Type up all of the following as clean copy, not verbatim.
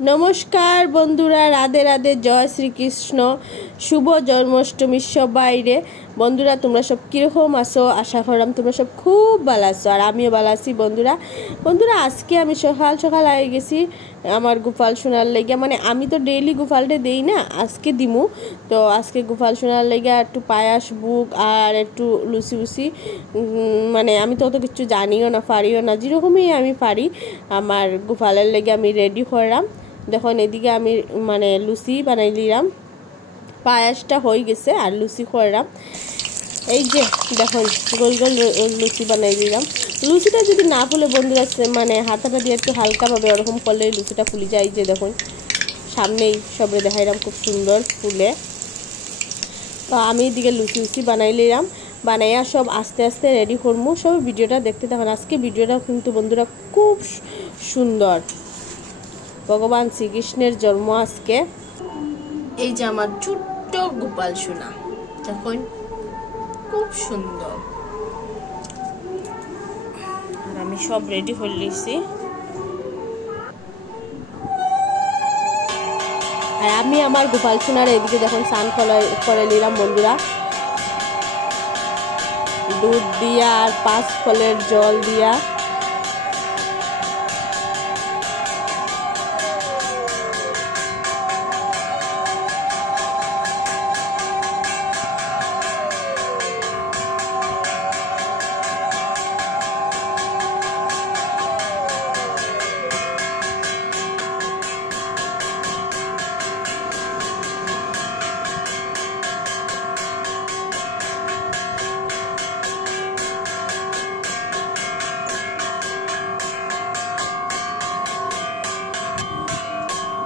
নমস্কার বন্ধুরা, রাধে রাধে, জয় শ্রীকৃষ্ণ, শুভ জন্মাষ্টমী সবাইরে। বন্ধুরা তোমরা সব কীরকম আছো? আশা করলাম তোমরা সব খুব ভালো আছো, আর আমিও ভালো আছি। বন্ধুরা আজকে আমি সকাল সকাল আগে গেছি আমার গোপাল সোনার লেগে, মানে আমি তো ডেইলি গোপালটা দেই না, আজকে দিমু। তো আজকে গোপাল সোনার লেগে একটু পায়াস বুক আর একটু লুচি উচি, মানে আমি তো অত কিছু জানিও না, পারিও না, যেরকমই আমি পারি আমার গোপালের লেগে আমি রেডি করলাম। দেখুন এদিকে আমি মানে লুচি বানাই দিলাম, পায়াসটা হয়ে গেছে আর লুচি করলাম। এই যে দেখুন গোল গোল লুচি বানাই দিলাম। লুচিটা যদি না ফুলে বন্ধুরা, মানে হাতাটা দিয়ে একটু হালকাভাবে ওরকম করলে লুচিটা ফুলে যায়। যে দেখুন সামনেই সবরে দেখাইলাম খুব সুন্দর ফুলে। তো আমি এদিকে লুচি উচি বানাই নিলাম, বানাইয়া সব আস্তে আস্তে রেডি করবো। সব ভিডিওটা দেখতে থাকুন। আজকে ভিডিওটা কিন্তু বন্ধুরা খুব সুন্দর, ভগবান শ্রীকৃষ্ণের জন্ম আজকে। এই যে আমার ছোট্ট গোপাল সোনা, দেখুন খুব সুন্দর। আর আমি সব রেডি করে নিয়েছি, আর আমি আমার গোপাল সোনার এদিকে দেখুন স্নান করে নিলাম বন্ধুরা, দুধ দিয়া আর 5 ফলের জল দিয়া।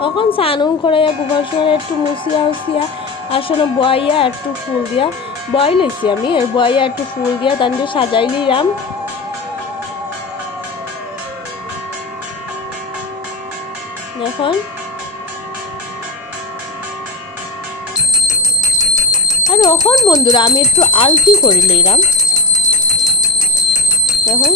তখন স্নান করাইয়া গোপাল সোনার একটু মুছিয়া উছিয়া আসলে বয়াইয়া একটু ফুল দিয়া বয় লইছি আমি, বয়াইয়া একটু ফুল দিয়া তাদের সাজাই নিলাম। এখন আর এখন বন্ধুরা আমি একটু আলতি করে নিলাম। এখন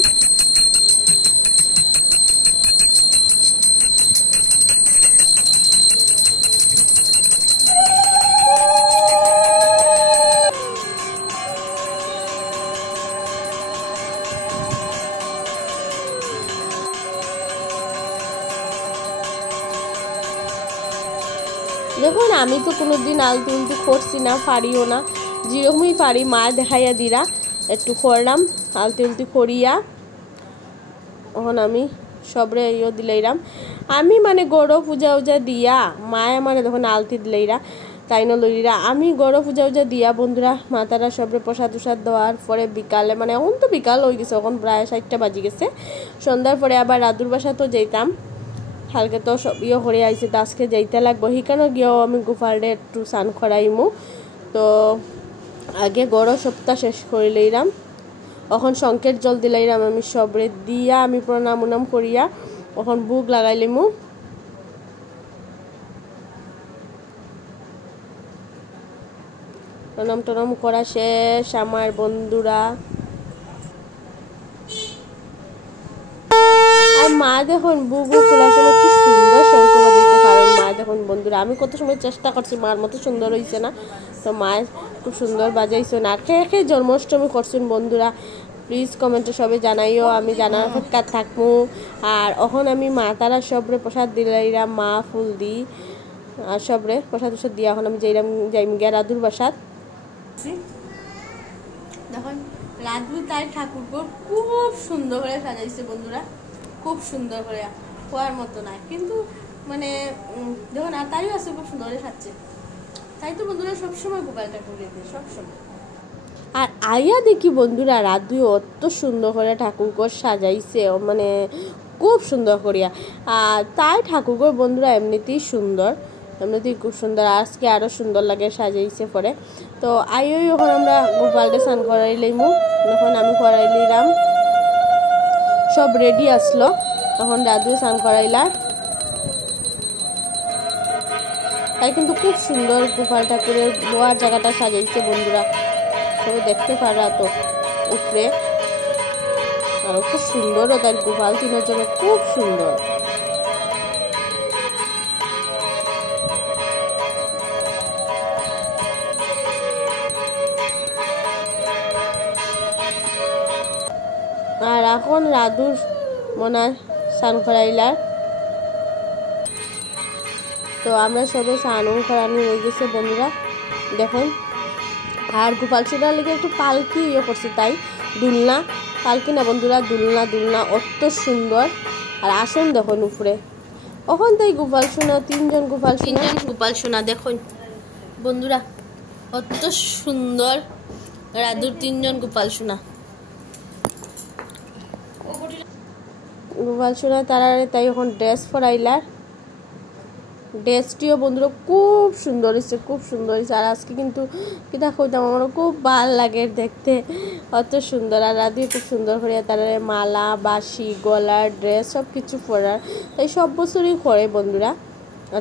দেখুন আমি তো কোনোদিন আলতু উলতু করছি না, পারিও না, যেরকমই পারি মা দেখাইয়া দিরা একটু করলাম আলতু উলতু করিয়া। এখন আমি সবরে ইয়ে দিলাইরাম, আমি মানে গড় পূজা উজা দিয়া মায়ে মানে তখন আলতি দিলাইরা তাই না লইরা, আমি গড় পূজা উজা দিয়া বন্ধুরা মাতারা সবরে প্রসাদ উসাদ দেওয়ার পরে বিকালে, মানে এখন তো বিকাল হয়ে গেছে, এখন প্রায় 7টা বাজি গেছে। সন্ধ্যার পরে আবার রাধুর বাসা তো যেতাম, হালকা তো সব ইয়ে করে আইছে, তো আজকে যাইতে লাগবো, সেখানে গিয়েও আমি গোপালরে একটু স্নান করাইমু। তো আগে গড় সপ্তাহ শেষ করে লইলাম, এখন শঙ্কের জল দিলাইলাম আমি সবরে দিয়া, আমি প্রণাম উনাম করিয়া এখন বুক লাগাইলিমু। প্রণাম টনাম করা শেষ আমার বন্ধুরা। আর মা দেখুন বুবু খোলার সময় কি সুন্দর শঙ্খ বাজাইতে পারেন মা। দেখুন বন্ধুরা আমি কত সময় চেষ্টা করছি, মার মতো সুন্দর হয়েছে না, তো মায়ের খুব সুন্দর বাজাইছে না। কে কে জন্মাষ্টমী করছেন বন্ধুরা প্লিজ কমেন্টে সবে জানাইও, আমি জানার অপেক্ষা থাকবো। আর এখন আমি মা তারা সবরে প্রসাদ দিলাইরাম, মা ফুল দিই আর সবরে প্রসাদ উসাদ দিয়ে এখন আমি যাইম গিয়া রাধুর বাসাত। দেখুন রাধু তাই ঠাকুরকে খুব সুন্দর করে সাজাইছে বন্ধুরা, খুব সুন্দর করে, হওয়ার মতো না কিন্তু, মানে দেখুন আর তাইও আছে খুব সুন্দর করে সাজছে। তাই তো বন্ধুরা সবসময় গোপালটা করে দিই সবসময়। আর আইয়া দেখি বন্ধুরা রাধু অত সুন্দর করে ঠাকুরঘর সাজাইছে, মানে খুব সুন্দর করিয়া। আর তাই ঠাকুরঘর বন্ধুরা এমনিতেই সুন্দর, এমনিতেই খুব সুন্দর, আজকে আরও সুন্দর লাগে সাজাইছে পরে। তো আইও এখন আমরা গোপালকে স্নান করাই লইমু, যখন আমি করাই লইলাম সব রেডি আসলো, তখন রাধু স্নান করাইলা। তাই কিন্তু খুব সুন্দর গোপাল ঠাকুরের বোয়ার জায়গাটা সাজাইছে বন্ধুরা, সবাই দেখতে পারা তো উপরে। আর খুব সুন্দর, তার গোপাল তিনের জন্য খুব সুন্দর। এখন রাধুর মনে হয় স্নান করাইলার। তো আমরা সবাই স্নান করানো হয়ে গেছে বন্ধুরা দেখুন। আর গোপাল সোনার লেগে একটু পালকি করছে, তাই দুলনা পালকি না বন্ধুরা, দুলনা অত সুন্দর। আর আসন দেখুন উপরে, ওখান তাই গোপাল সোনা, তিনজন গোপাল সোনা দেখুন বন্ধুরা, অত সুন্দর রাধুর তিনজন গোপাল সোনা। তারা তাই এখন ড্রেস পরাইলার। ড্রেসটিও বন্ধুরা খুব সুন্দর হয়েছে, খুব সুন্দর হয়েছে। আর আজকে কিন্তু কিতা কইতাম, আমারও খুব ভাল লাগে দেখতে, অত সুন্দর। আর রাধু খুব সুন্দর করে তারা মালা, বাসি, গলার ড্রেস সব কিছু পরার, তাই সব বছরই করে বন্ধুরা।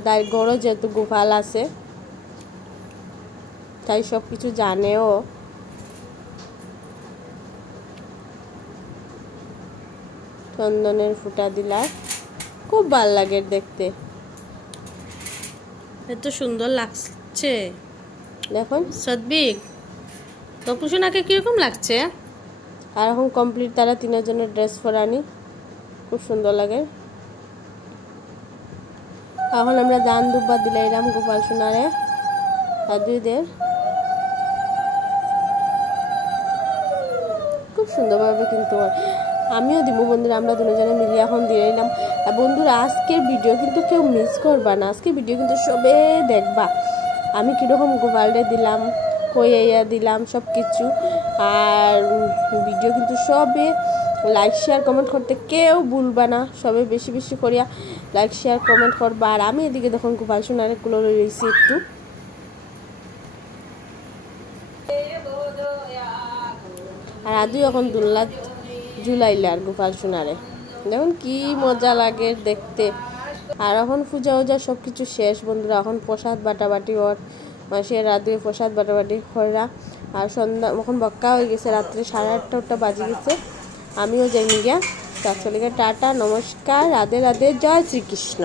তার ঘরও যেহেতু গোপাল আছে, তাই সব কিছু জানেও। চন্দনের ফুটা দিলার, খুব ভাল লাগে দেখতে, এত সুন্দর লাগছে দেখুন। সদ্বিক তপুসোনাকে কিরকম লাগছে? আর এখন কমপ্লিট তারা তিনজনের ড্রেস পরানি, খুব সুন্দর লাগে। এখন আমরা দান দুব্বা দিলাইলাম গোপাল সোনারে দাদুদের, খুব সুন্দরভাবে কিন্তু আমিও দিব বন্ধুরা, আমরা দুজনে মিলে এখন দিলাম। আর বন্ধুরা আজকের ভিডিও কিন্তু কেউ মিস করবা না, আজকের ভিডিও কিন্তু সবে দেখবা আমি কীরকম গোপালরে দিলাম, কইয়া দিলাম সব কিছু। আর ভিডিও কিন্তু সবে লাইক শেয়ার কমেন্ট করতে কেউ ভুলবা না, সবে বেশি বেশি করিয়া লাইক শেয়ার কমেন্ট করবা। আর আমি এদিকে দেখুন গোপাল সোনারেগুলো রয়েছি একটু। আর আদু এখন দুল্লা জুলাইলে আর গোপাল সোনারে দেখুন কি মজা লাগে দেখতে। আর এখন পূজা উজা সব কিছু শেষ বন্ধুরা, এখন প্রসাদ বাটাবাটি ওর সে রাধু প্রসাদ বাটাবাটি খরা। আর সন্ধ্যা এখন বক্কা হয়ে গেছে, রাত্রে 8:30 বাজে গেছে। আমিও যাই গিয়া, চলে টাটা, নমস্কার, রাধে রাধে, জয় শ্রীকৃষ্ণ।